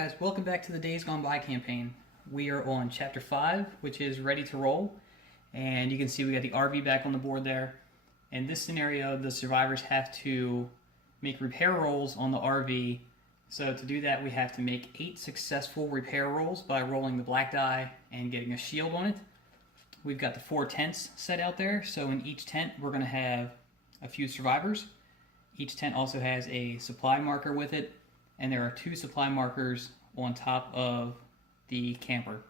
guys, welcome back to the Days Gone By campaign. We are on Chapter 5, which is Ready to Roll. And you can see we got the RV back on the board there. In this scenario, the survivors have to make repair rolls on the RV. So to do that, we have to make 8 successful repair rolls by rolling the black die and getting a shield on it. We've got the 4 tents set out there, so in each tent we're going to have a few survivors. Each tent also has a supply marker with it, and there are 2 supply markers on top of the camper.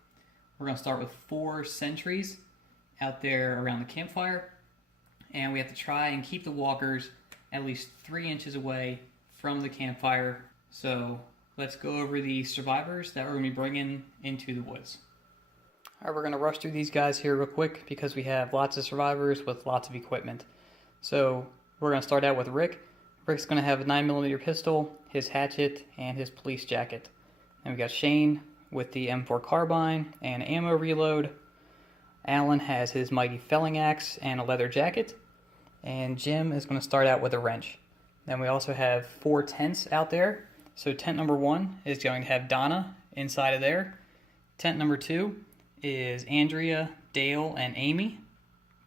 We're going to start with 4 sentries out there around the campfire, and we have to try and keep the walkers at least 3 inches away from the campfire. So let's go over the survivors that we're going to be bringing into the woods. Alright, we're going to rush through these guys here real quick because we have lots of survivors with lots of equipment. So we're going to start out with Rick. Rick's going to have a 9mm pistol, his hatchet, and his police jacket. Then we got Shane with the M4 carbine and ammo reload. Alan has his mighty felling axe and a leather jacket. And Jim is going to start out with a wrench. Then we also have 4 tents out there. So tent number 1 is going to have Donna inside of there. Tent number 2 is Andrea, Dale, and Amy.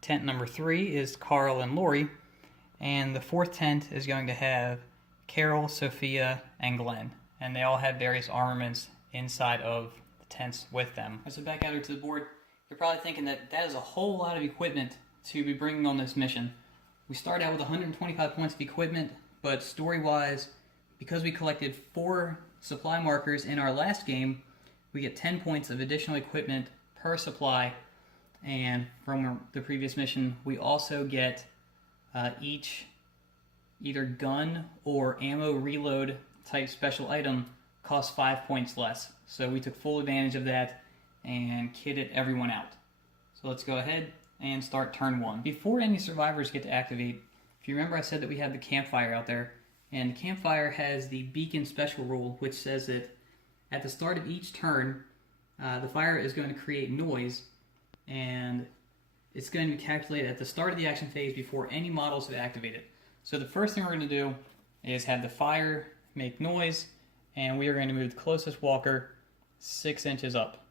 Tent number 3 is Carl and Lori. And the 4th tent is going to have Carol, Sophia, and Glenn. And they all have various armaments inside of the tents with them. So back out here to the board, you're probably thinking that is a whole lot of equipment to be bringing on this mission. We start out with 125 points of equipment, but story-wise, because we collected 4 supply markers in our last game, we get 10 points of additional equipment per supply. And from the previous mission, we also get each either gun or ammo reload type special item costs 5 points less. So we took full advantage of that and kitted everyone out. So let's go ahead and start turn 1. Before any survivors get to activate, if you remember I said that we have the campfire out there, and the campfire has the beacon special rule, which says that at the start of each turn, the fire is going to create noise, and it's going to be calculated at the start of the action phase before any models have activated. So the first thing we're going to do is have the fire make noise, and we are going to move the closest walker 6 inches up,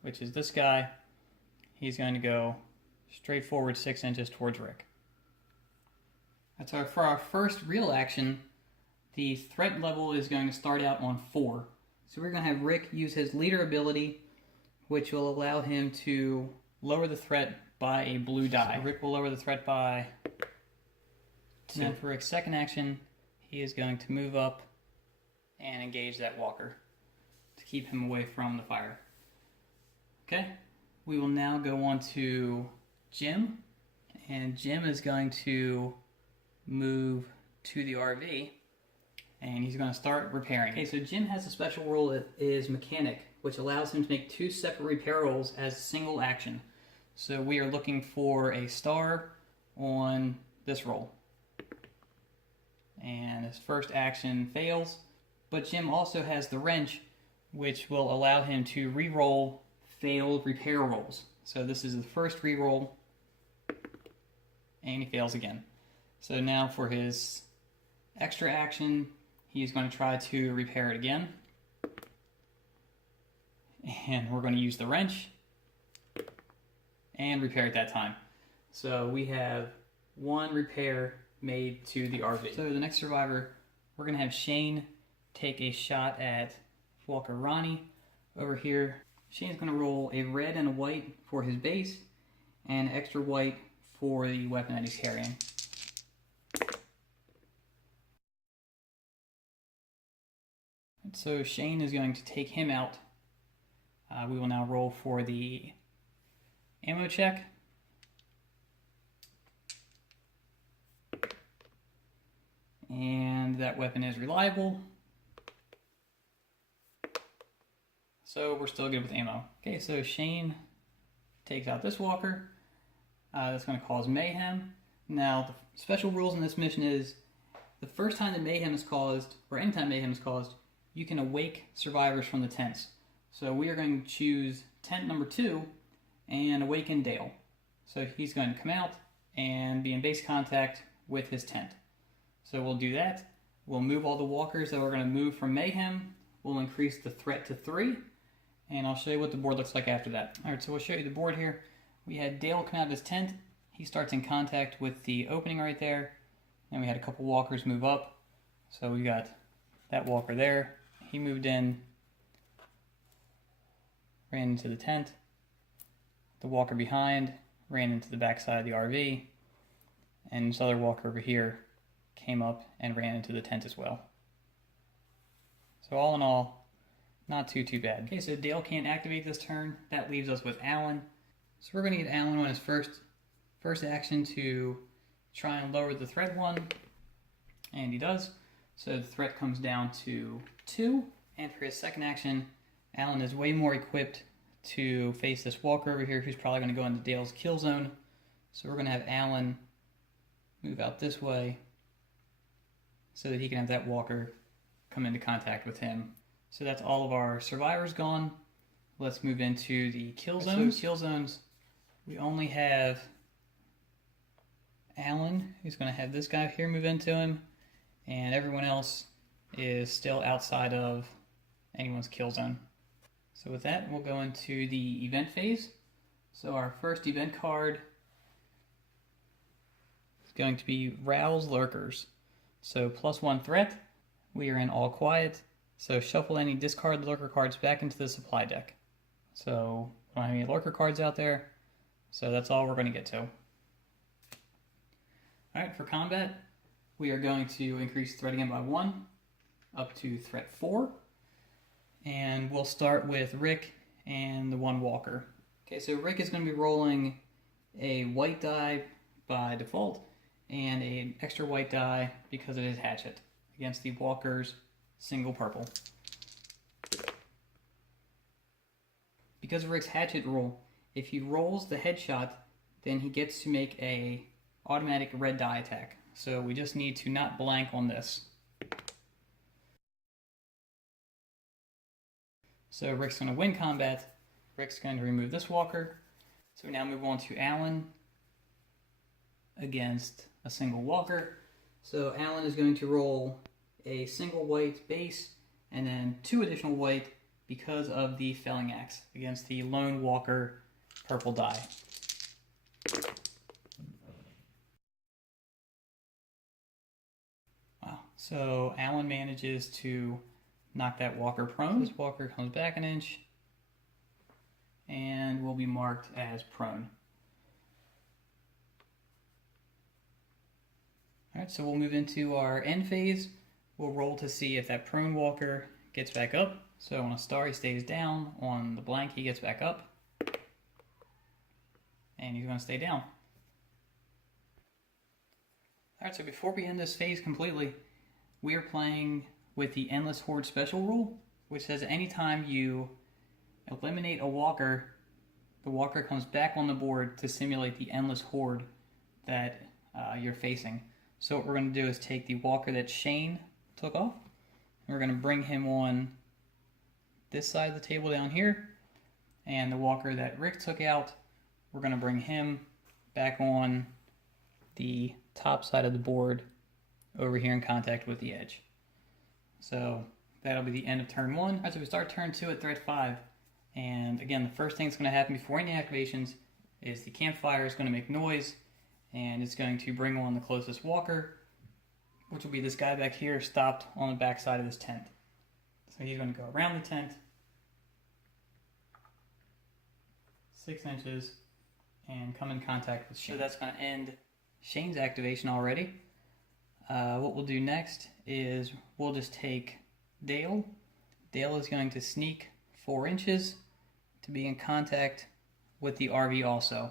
which is this guy. He's going to go straight forward 6 inches towards Rick. That's for our first real action. The threat level is going to start out on 4. So we're going to have Rick use his leader ability, which will allow him to lower the threat by a blue die. So Rick will lower the threat by 2. And then for Rick's second action, he is going to move up and engage that walker to keep him away from the fire. Okay, we will now go on to Jim, and Jim is going to move to the RV, and he's going to start repairing. Okay, so Jim has a special role that is Mechanic, which allows him to make 2 separate repair rolls as a single action. So we are looking for a star on this roll. And his first action fails, but Jim also has the wrench, which will allow him to re-roll failed repair rolls. So this is the first re-roll, and he fails again. So now for his extra action, he's going to try to repair it again. And we're going to use the wrench and repair it that time. So we have 1 repair made to the RV. So the next survivor, we're going to have Shane take a shot at Walker Ronnie. Over here, Shane's going to roll a red and a white for his base, and extra white for the weapon that he's carrying. So Shane is going to take him out. We will now roll for the ammo check. And that weapon is reliable. So we're still good with ammo. Okay, so Shane takes out this walker. That's going to cause mayhem. Now, the special rules in this mission is the first time that mayhem is caused, or anytime mayhem is caused, you can awake survivors from the tents. So we are going to choose tent number 2 and awaken Dale. So he's going to come out and be in base contact with his tent. So we'll do that. We'll move all the walkers that we're going to move from mayhem. we'll increase the threat to 3, and I'll show you what the board looks like after that. Alright, so we'll show you the board here. We had Dale come out of his tent. He starts in contact with the opening right there. Then we had a couple walkers move up. So we got that walker there. He moved in, ran into the tent. The walker behind ran into the backside of the RV. And this other walker over here came up and ran into the tent as well. So all in all, not too bad. Okay, so Dale can't activate this turn. That leaves us with Alan. So we're going to get Alan on his first action to try and lower the threat 1, and he does. So the threat comes down to 2, and for his second action, Alan is way more equipped to face this walker over here who's probably going to go into Dale's kill zone. So we're going to have Alan move out this way so that he can have that walker come into contact with him. So that's all of our survivors gone. Let's move into the kill zones. So kill zones, we only have Alan, who's going to have this guy here move into him, and everyone else is still outside of anyone's kill zone. So with that, we'll go into the event phase. So our first event card is going to be Rouse Lurkers. So +1 threat. We are in all quiet. So shuffle any discard lurker cards back into the supply deck. So we don't have any lurker cards out there. So that's all we're going to get to. Alright, for combat, we are going to increase threat again by 1, up to threat 4. And we'll start with Rick and the 1 walker. Okay, so Rick is going to be rolling a white die by default, and an extra white die because of his hatchet against the walker's single purple. Because of Rick's hatchet rule, if he rolls the headshot, then he gets to make a automatic red die attack. So we just need to not blank on this. So Rick's going to win combat. Rick's going to remove this walker. So we now move on to Alan against a single walker. So Alan is going to roll a single white base and then 2 additional white because of the felling axe against the lone walker purple die. Wow. So Alan manages to knock that walker prone. This walker comes back an inch and will be marked as prone. Alright, so we'll move into our end phase. We'll roll to see if that prone walker gets back up. So on a star he stays down, on the blank he gets back up, and he's going to stay down. Alright, so before we end this phase completely, we are playing with the Endless Horde special rule, which says anytime you eliminate a walker, the walker comes back on the board to simulate the Endless Horde that you're facing. So what we're going to do is take the walker that Shane took off, and we're going to bring him on this side of the table down here, and the walker that Rick took out, we're going to bring him back on the top side of the board over here in contact with the edge. So that'll be the end of turn 1. Alright, so we start turn 2 at threat 5, and again, the first thing that's going to happen before any activations is the campfire is going to make noise, and it's going to bring on the closest walker, which will be this guy back here stopped on the back side of this tent. So he's going to go around the tent 6 inches and come in contact with Shane. So that's going to end Shane's activation already. What we'll do next is we'll just take Dale. Dale is going to sneak 4 inches to be in contact with the RV also.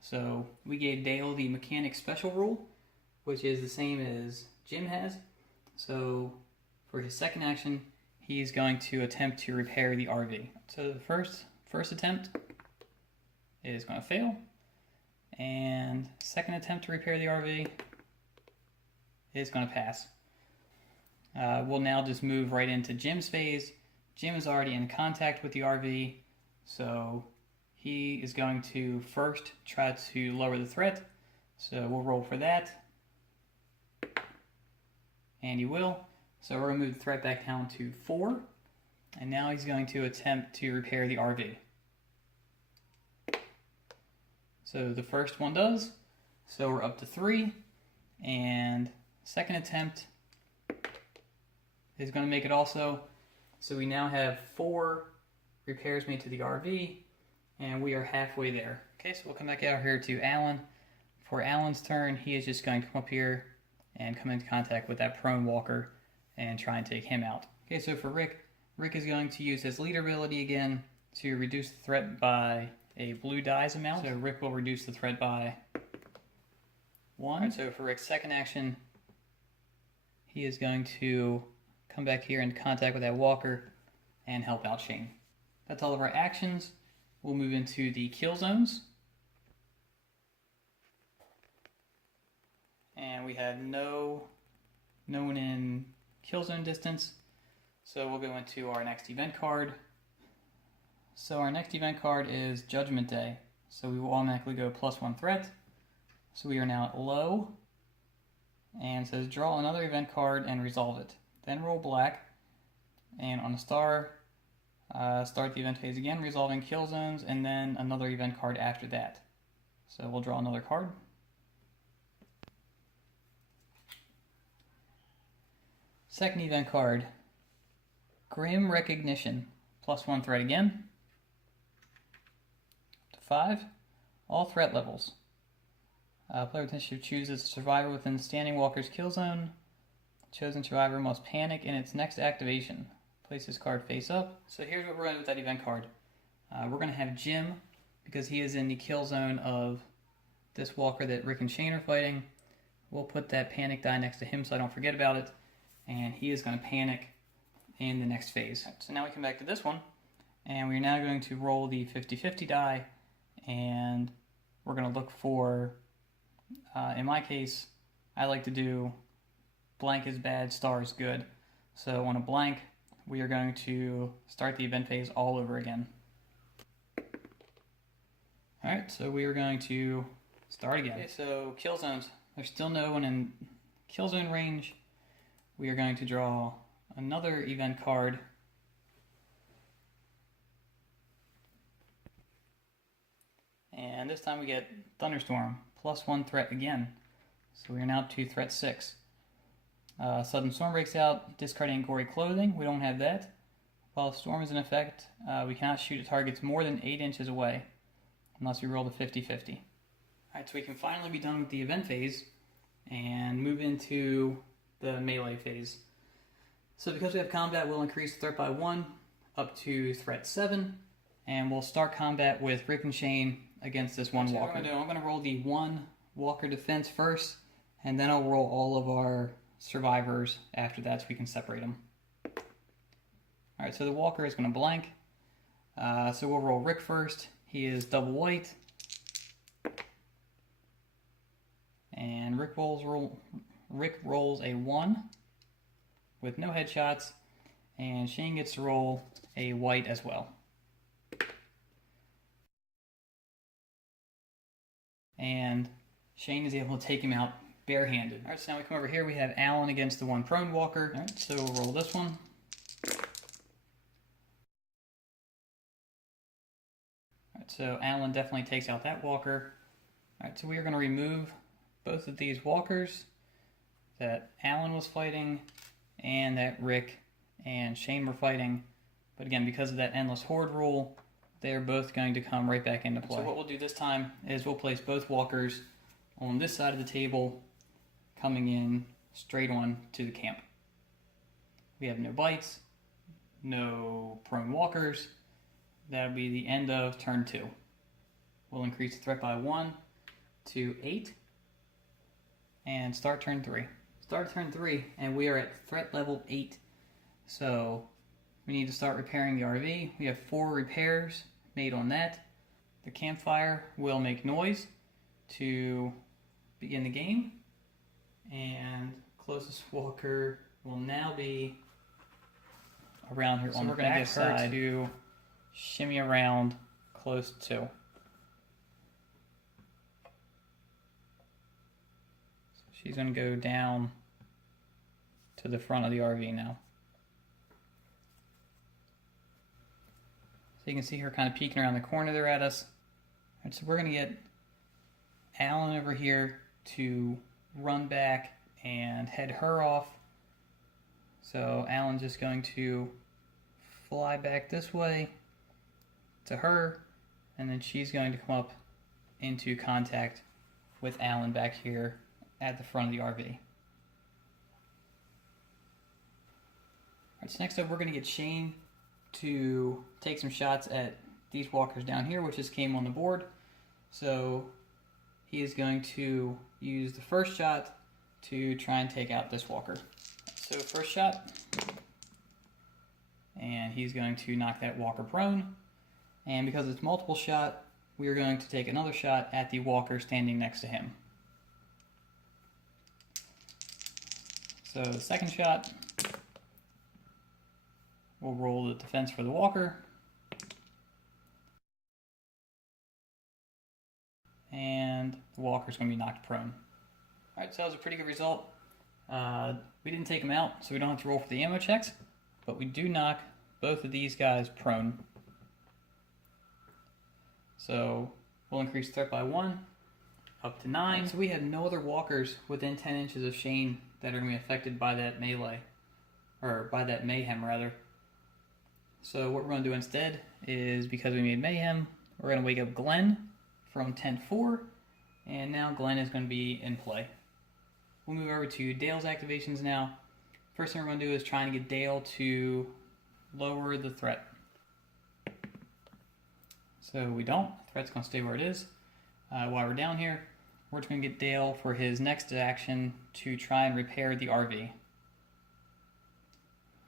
So we gave Dale the mechanic special rule, which is the same as Jim has. So for his second action, he's going to attempt to repair the RV. So the first attempt is going to fail, and second attempt to repair the RV is going to pass. We'll now just move right into Jim's phase. Jim is already in contact with the RV, so he is going to first try to lower the threat. So we'll roll for that, and he will. So we're going to move the threat back down to 4. And now he's going to attempt to repair the RV. So the first one does. So we're up to 3. And second attempt is going to make it also. So we now have 4 repairs made to the RV. And we are halfway there. Okay, so we'll come back out here to Alan. For Alan's turn, he is just going to come up here and come into contact with that prone walker and try and take him out. Okay, so for Rick is going to use his leader ability again to reduce the threat by a blue dice amount. So Rick will reduce the threat by 1. Right, so for Rick's second action, he is going to come back here in contact with that walker and help out Shane. That's all of our actions. We'll move into the kill zones. And we have no one in kill zone distance. So we'll go into our next event card. So our next event card is Judgment Day. So we will automatically go +1 threat. So we are now at low. And it says draw another event card and resolve it. Then roll black. And on a star, start the event phase again, resolving kill zones, and then another event card after that. So we'll draw another card. Second event card, Grim Recognition, +1 threat again. To 5, all threat levels. Player with initiative chooses a survivor within the standing walker's kill zone. The chosen survivor must panic in its next activation. Place this card face up. So here's what we're going to do with that event card. We're going to have Jim, because he is in the kill zone of this walker that Rick and Shane are fighting. We'll put that panic die next to him so I don't forget about it. And he is going to panic in the next phase. So now we come back to this one, and we're now going to roll the 50-50 die, and we're going to look for, in my case, I like to do blank is bad, star is good. So on a blank, we are going to start the event phase all over again. Alright, so we are going to start again. Okay, so kill zones. There's still no one in kill zone range. We are going to draw another event card. And this time we get Thunderstorm, +1 threat again. So we are now to threat 6. Sudden storm breaks out, discarding gory clothing. We don't have that. While the storm is in effect, we cannot shoot at targets more than 8 inches away, unless we roll the 50-50. Alright, so we can finally be done with the event phase and move into the melee phase. So because we have combat, we'll increase the threat by 1 up to threat 7, and we'll start combat with Rick and Shane against this one walker. I'm going to roll the 1 walker defense first, and then I'll roll all of our survivors after that so we can separate them. Alright, so the walker is going to blank. So we'll roll Rick first. He is double white. And Rick rolls a 1 with no headshots, and Shane gets to roll a white as well. And Shane is able to take him out barehanded. Alright, so now we come over here, we have Alan against the 1 prone walker. Alright, so we'll roll this one. Alright, so Alan definitely takes out that walker. Alright, so we are going to remove both of these walkers that Alan was fighting and that Rick and Shane were fighting. But again, because of that endless horde rule, they're both going to come right back into play. So what we'll do this time is we'll place both walkers on this side of the table, coming in straight on to the camp. We have no bites, no prone walkers. That'll be the end of turn 2. We'll increase the threat by 1 to 8. And start turn 3. Start turn 3, and we are at threat level 8. So we need to start repairing the RV. We have 4 repairs made on that. The campfire will make noise to begin the game. And closest walker will now be around here on the back side to shimmy around close to. She's going to go down to the front of the RV now. you can see her kind of peeking around the corner there at us. All right, so we're going to get Alan over here to run back and head her off. So Alan's just going to fly back this way to her, and then she's going to come up into contact with Alan back here at the front of the RV. Alright, so next up we're going to get Shane to take some shots at these walkers down here, which just came on the board. So he is going to use the first shot to try and take out this walker. So first shot, and he's going to knock that walker prone. And because it's multiple shot, we are going to take another shot at the walker standing next to him. So the second shot, we'll roll the defense for the walker. And the walker's going to be knocked prone. Alright, so that was a pretty good result. We didn't take them out, so we don't have to roll for the ammo checks, but we do knock both of these guys prone. So we'll increase threat by 1, up to 9. So we have no other walkers within 10 inches of Shane that are going to be affected by that melee, or by that mayhem rather. So what we're going to do instead is, because we made mayhem, we're going to wake up Glenn from tent 4, and now Glenn is going to be in play. We'll move over to Dale's activations now. First thing we're going to do is try and get Dale to lower the threat. So we don't. The threat's going to stay where it is. While we're down here, we're just going to get Dale for his next action to try and repair the RV.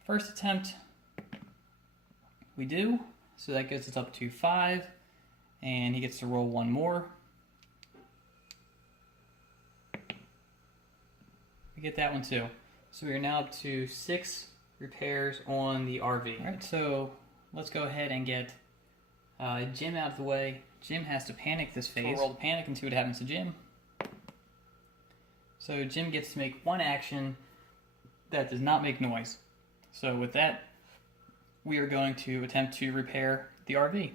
First attempt, we do. So that gets us up to 5, and he gets to roll 1 more. We get that one too. So we are now up to 6 repairs on the RV. Alright, so let's go ahead and get Jim out of the way. Jim has to panic this phase. So we'll roll the panic and see what happens to Jim. So Jim gets to make 1 action that does not make noise. So with that, we are going to attempt to repair the RV.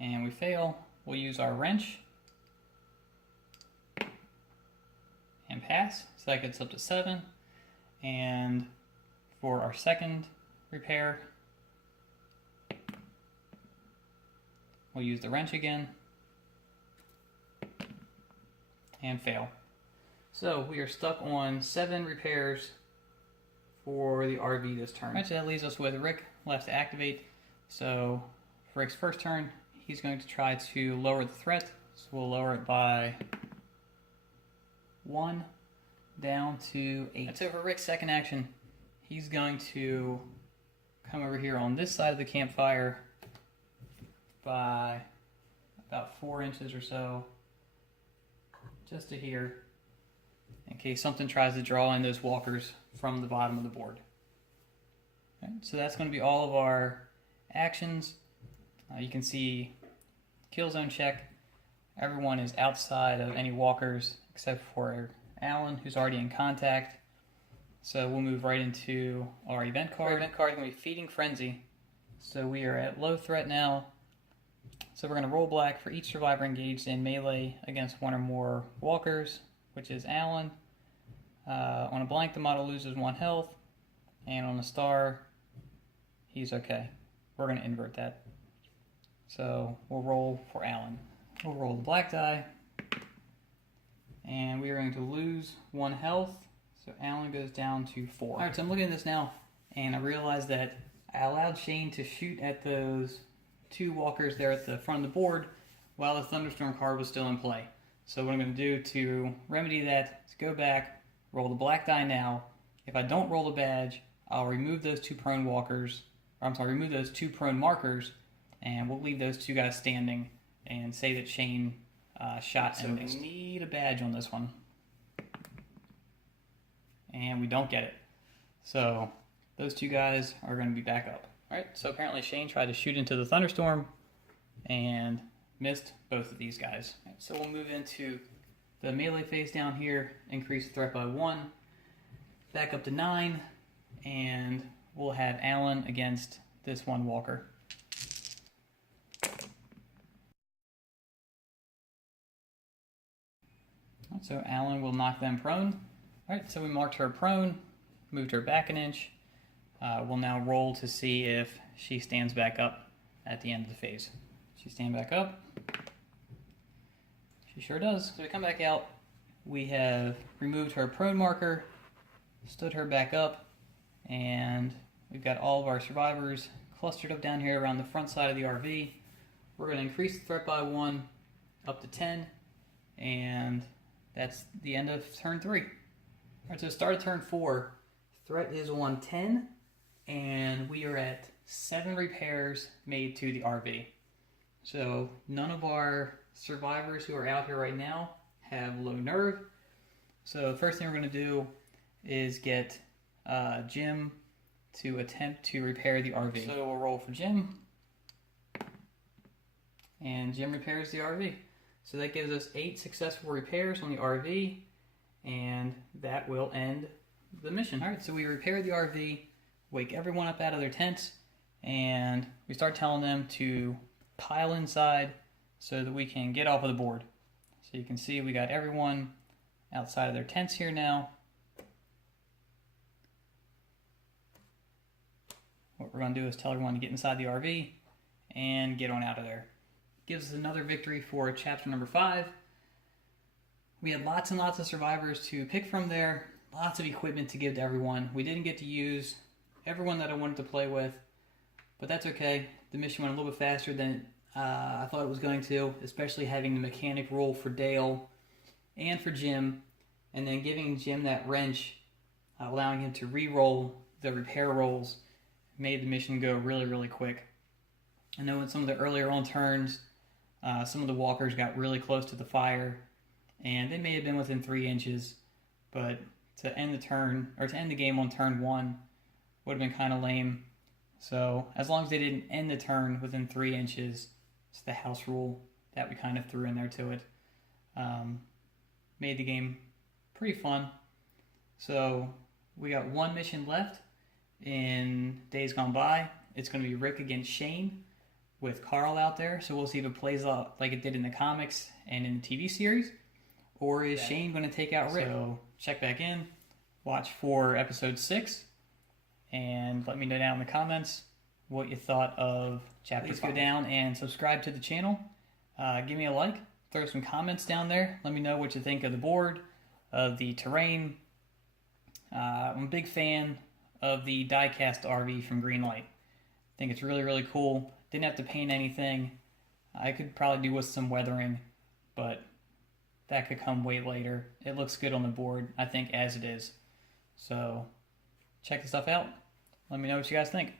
And we fail. We'll use our wrench and pass. So that gets up to 7. And for our second repair, we'll use the wrench again and fail. So we are stuck on 7 repairs for the RV this turn. Alright, so that leaves us with Rick left to activate. So for Rick's first turn, he's going to try to lower the threat. So we'll lower it by 1 down to 8. So for Rick's second action, he's going to come over here on this side of the campfire by about 4 inches or so, just to here, in case something tries to draw in those walkers from the bottom of the board. Okay, so that's going to be all of our actions. You can see kill zone check. Everyone is outside of any walkers except for Alan, who's already in contact. So we'll move right into our event card. Our event card is going to be Feeding Frenzy. So we are at low threat now. So we're going to roll black for each survivor engaged in melee against 1 or more walkers, which is Alan. On a blank, the model loses 1 health. And on a star, he's okay. We're going to invert that. So we'll roll for Alan. We'll roll the black die. And we are going to lose 1 health. So Alan goes down to 4. Alright, so I'm looking at this now, and I realize that I allowed Shane to shoot at those 2 walkers there at the front of the board while the Thunderstorm card was still in play. So what I'm going to do to remedy that is go back, roll the black die now. If I don't roll the badge, I'll remove those 2 prone walkers, or I'm sorry, remove those 2 prone markers, and we'll leave those 2 guys standing and say that Shane shot and missed. So we need a badge on this one. And we don't get it. So those 2 guys are going to be back up. Alright, so apparently Shane tried to shoot into the Thunderstorm and missed both of these guys. Right, so we'll move into the melee phase down here, increase the threat by 1, back up to 9, and we'll have Alan against this one walker. So Alan will knock them prone. Alright, so we marked her prone, moved her back an inch. We'll now roll to see if she stands back up at the end of the phase. She stand back up. She sure does. So we come back out. We have removed her prone marker, stood her back up, and we've got all of our survivors clustered up down here around the front side of the RV. We're going to increase the threat by 1 up to 10, and that's the end of turn 3. All right, so start of turn 4, threat is on 10, and we are at 7 repairs made to the RV. So none of our survivors who are out here right now have low nerve. So the first thing we're going to do is get Jim to attempt to repair the RV. So we'll roll for Jim. And Jim repairs the RV. So that gives us 8 successful repairs on the RV, and that will end the mission. All right, so we repair the RV, wake everyone up out of their tents, and we start telling them to pile inside so that we can get off of the board. So you can see we got everyone outside of their tents here now. What we're going to do is tell everyone to get inside the RV and get on out of there. Gives us another victory for chapter number 5. We had lots and lots of survivors to pick from there, lots of equipment to give to everyone. We didn't get to use everyone that I wanted to play with, but that's okay. The mission went a little bit faster than I thought it was going to, especially having the mechanic roll for Dale and for Jim, and then giving Jim that wrench, allowing him to re-roll the repair rolls, made the mission go really, really quick. I know in some of the earlier on turns, some of the walkers got really close to the fire, and they may have been within 3 inches, but to end the turn, or to end the game on turn 1 would have been kind of lame. So as long as they didn't end the turn within 3 inches, it's the house rule that we kind of threw in there to it. Made the game pretty fun. So we got 1 mission left in Days Gone By. It's going to be Rick against Shane with Carl out there. So we'll see if it plays out like it did in the comics and in the TV series, or is Shane going to take out Rick? So check back in, watch for episode 6, and let me know down in the comments what you thought of chapter 5. Please go down and subscribe to the channel. Give me a like, throw some comments down there. Let me know what you think of the board, of the terrain. I'm a big fan of the die-cast RV from Greenlight. I think it's really, really cool. Didn't have to paint anything. I could probably do with some weathering, but that could come way later. It looks good on the board, I think, as it is. So check the stuff out. Let me know what you guys think.